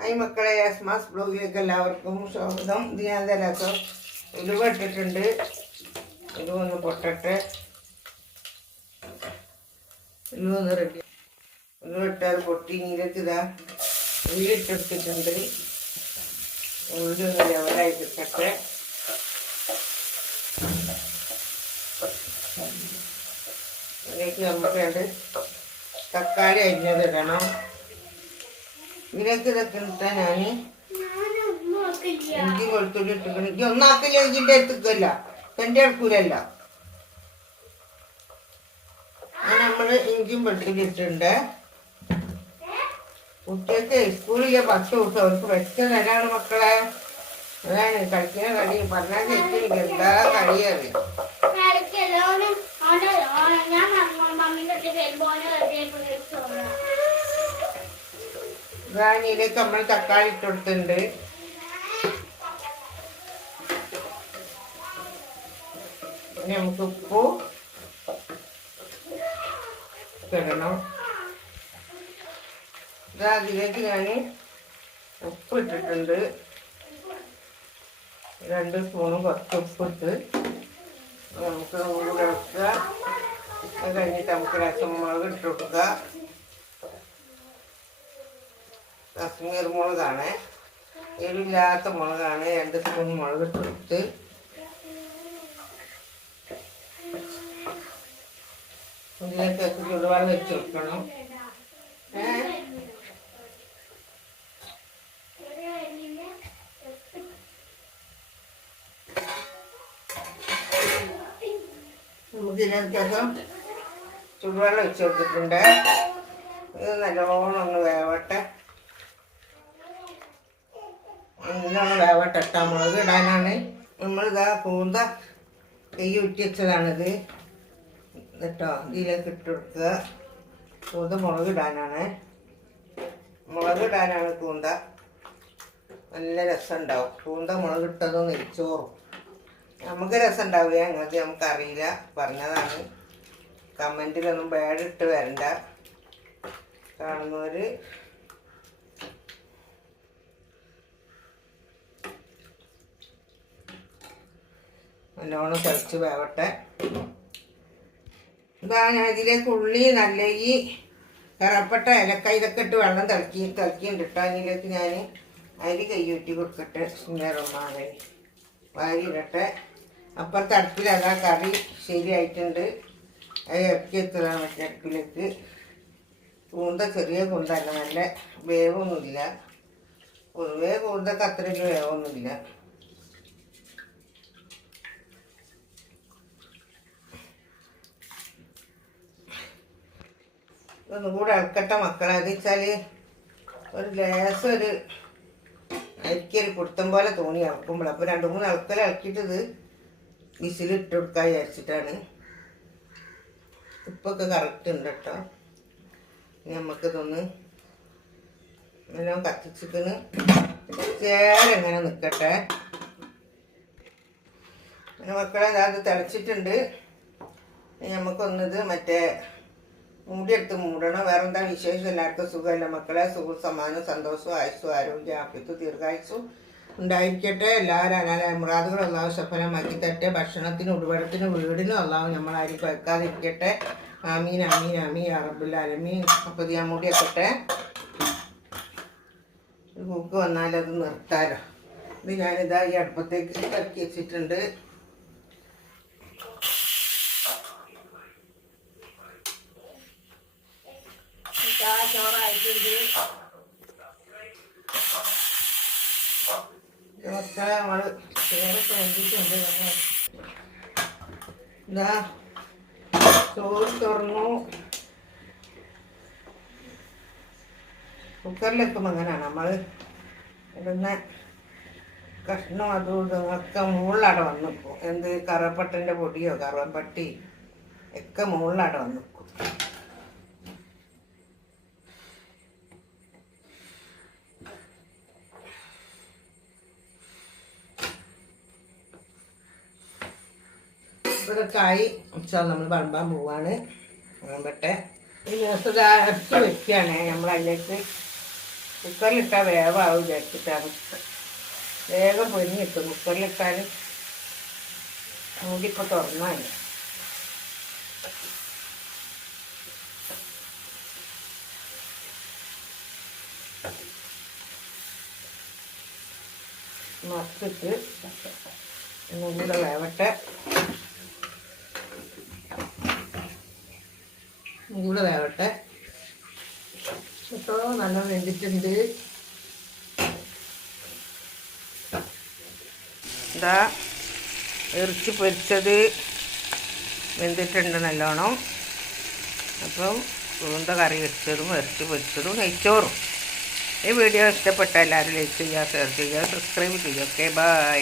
Hi മക്കളെ, സ്മാസ് ബ്ലോഗിലേക്ക് എല്ലാവർക്കും സ്വാഗതം. ഇത് ഞാൻ തരാം ഉലുവ ഇട്ടിട്ടുണ്ട്. ഉലുവ ഒന്ന് പൊട്ടട്ടെ. ഉലുവ ഒന്ന് റെഡി. ഉലുവ ഇട്ടാൽ പൊട്ടി നീരത്ത് ഇതാ ഉള്ളിട്ടെടുത്തിട്ടുണ്ട്. ഉള്ളി ഒന്ന് ലെവലായി കിട്ടട്ടെ. ഇതിലേക്ക് നമുക്ക് രണ്ട് തക്കാളി അരിഞ്ഞത് ഇടണം. ഇതിലേക്ക് ഇതൊക്കെ ഇട്ടാൽ ഞാൻ ഇഞ്ചി വെളുത്തുള്ളി ഇട്ടിക്കണം. എനിക്ക് ഒന്നാക്കില്ല, ഇഞ്ചിൻ്റെ അടുത്തേക്കല്ല, എൻ്റെ അടുക്കൂലല്ല. നമ്മൾ ഇഞ്ചിയും വെളുത്തുള്ളി ഇട്ടിട്ടുണ്ട്. കുട്ടികൾക്ക് സ്കൂളിലെ 10 ദിവസം അവർക്ക് വെച്ച തരാണ് മക്കളെ. അതാണ് കളിക്കുന്ന കളി. പറഞ്ഞാൽ കേൾക്കില്ല, എന്താ കളിയാണ്. ഇതിലേക്ക് നമ്മൾ തക്കാളി ഇട്ട് കൊടുത്തിട്ടുണ്ട്. പിന്നെ നമുക്ക് ഉപ്പ് ഇടണം. അതിലേക്ക് ഞാൻ ഉപ്പ് ഇട്ടിട്ടുണ്ട്. 2 സ്പൂണ് കുറച്ച് ഉപ്പിട്ട് നമുക്ക് കൂടെ വെക്കുക. അത് കഴിഞ്ഞിട്ട് നമുക്ക് രസമുളക് ഇട്ട് കൊടുക്കുക. കശ്മീർ മുളകാണ്, എരിവില്ലാത്ത മുളകാണ്. 2 സ്പൂൺ മുളക് ഇട്ട് കൊടുത്ത് ഇതിലേക്ക് ചുടുവെള്ളം വെച്ച് കൊടുക്കണം. നമുക്ക് ഇതിനകത്തേക്ക് ചുടുവെള്ളം വെച്ച് കൊടുത്തിട്ടുണ്ട്. ഇത് നല്ലോണം ഒന്ന് വേവട്ടെ. നല്ലോണം വേവട്ടെ. മുളക് ഇടാനാണ്. നമ്മളിതാ കൂന്ത കൈ ഉറ്റി വെച്ചതാണിത് കേട്ടോ. ഇതിലേക്ക് ഇട്ട് കൊടുക്കുക. കൂന്ത മുളക് ഇടാനാണ്. കൂന്ത. നല്ല രസം ഉണ്ടാവും. കൂന്ത മുളക് ഇട്ടതും നെയ്ച്ചോറും. നമുക്ക് രസം ഉണ്ടാവില്ല, ഞങ്ങൾക്ക് നമുക്കറിയില്ല, പറഞ്ഞതാണ്. കമൻറ്റിലൊന്നും ബാഡിട്ട് വരണ്ട. കാണുന്നവർ നല്ലോണം തിളച്ച് വേവട്ടെ. ഇതാ ഞാൻ ഇതിലേക്ക് ഉള്ളി, നല്ലരി, കറപ്പട്ട, ഏലക്ക ഇതൊക്കെ ഇട്ട് വെള്ളം തിളക്കിയിട്ടുണ്ട് കേട്ടോ. അതിലേക്ക് ഞാൻ അരി കൈയൂറ്റി കൊടുക്കട്ടെ. സ്നേഹമാണ് വാരി ഇടട്ടെ. അപ്പുറത്തെ അടുപ്പിൽ അതാ കറി ശരിയായിട്ടുണ്ട്. അത് ഇറക്കി എത്തതാണ് മറ്റേ അടുപ്പിലേക്ക്. കൂന്ത ചെറിയ കൂന്തല്ല, നല്ല വേവൊന്നുമില്ല. പൊതുവേ കൂന്തൊക്കെ അത്രയ്ക്ക് വേവൊന്നുമില്ല. ഒന്നും കൂടെ ഇളക്കട്ടെ മക്കളെ. അത് വെച്ചാൽ ഒരു ലേസം ഒരു അരിക്കൊരു കുടുത്തം പോലെ തോന്നി ഇളക്കുമ്പോൾ. അപ്പോൾ 2-3 ഇളക്കിയിട്ട് ഇത് വിസിലിട്ട് കൊടുക്കാൻ വിചാരിച്ചിട്ടാണ്. ഉപ്പൊക്കെ കറക്റ്റ് ഉണ്ട് കേട്ടോ. ഇനി നമുക്കിതൊന്ന് നല്ലോണം കത്തിച്ചിട്ട് ചേരെങ്ങനെ നിൽക്കട്ടെ. മക്കളെ അത് തിളച്ചിട്ടുണ്ട്. നമുക്കൊന്നിത് മറ്റേ മൂടിയെടുത്ത് മൂടണം. വേറെ എന്താ വിശേഷം? എല്ലാവർക്കും സുഖമല്ല മക്കളെ. സമാനം, സന്തോഷവും ആയുസ്സും ആരോഗ്യം ആഫിയത്തും ദീർഘായുസ്സും ഉണ്ടായിരിക്കട്ടെ. എല്ലാവരും അനാല മുറാദുകൾ അള്ളാഹു സഫലമാക്കി തരട്ടെ. ഭക്ഷണത്തിനും ഉടുപടത്തിനും വീടിനും അള്ളാഹു നമ്മളാരും വെക്കാതിരിക്കട്ടെ. ആമീൻ ആമീൻ ആമീൻ യാ റബ്ബുൽ ആലമീൻ. അപ്പോൾ ഇത് ഞാൻ മൂടി വെക്കട്ടെ. ഒരു കൂക്ക് വന്നാലത് നിർത്താലോ. ഇത് ഞാനിതാ ഈ അടുപ്പത്തേക്ക് ഇറക്കി വെച്ചിട്ടുണ്ട്. ചോറായിട്ടുണ്ട്. നമ്മൾ ചോറൊക്കെ വെന്തിട്ടുണ്ട്. ഇതാ ചോറ് തുറന്നു. കുക്കറിലെത്തുമ്പോൾ അങ്ങനെയാണ് നമ്മൾ ഇടുന്ന കഷ്ണം അതും ഇതൊക്കെ മുകളിലവിടെ വന്ന് നിൽക്കും. എന്ത് കറുവപ്പട്ടൻ്റെ പൊടിയോ കറുവപ്പട്ടി ഒക്കെ മുകളിലവിടെ വന്ന് നിൽക്കും. ഇതൊക്കെ ആയി നമ്മൾ വിളമ്പാൻ പോവാണ്. വിളമ്പട്ടെ. ഈ ദിവസം അരച്ച് വെക്കുകയാണ് നമ്മൾ അതിലേക്ക് കുക്കറിലിട്ടാൽ വേവാവും വിചാരിച്ചിട്ടാണ് വേഗം പൊരിഞ്ഞ് കിട്ടും കുക്കറിലിട്ടാൽ. മൂടിപ്പോൾ തുറന്നാൽ മറിച്ചിട്ട് ഒന്നും കൂടെ വേവട്ടെ. കൂടെ വേവട്ടെ. ഇപ്പോൾ നല്ല വെന്തിട്ടുണ്ട്. ഇതാ ഇറച്ചി പൊരിച്ചത് വെന്തിട്ടുണ്ട് നല്ലോണം. അപ്പം കൂന്ത കറി വെച്ചതും ഇറച്ചി പൊരിച്ചതും നെയ്ച്ചോറും. ഈ വീഡിയോ ഇഷ്ടപ്പെട്ട എല്ലാവരും ലൈക്ക് ചെയ്യുക, ഷെയർ ചെയ്യുക, സബ്സ്ക്രൈബ് ചെയ്യുക. Okay, by.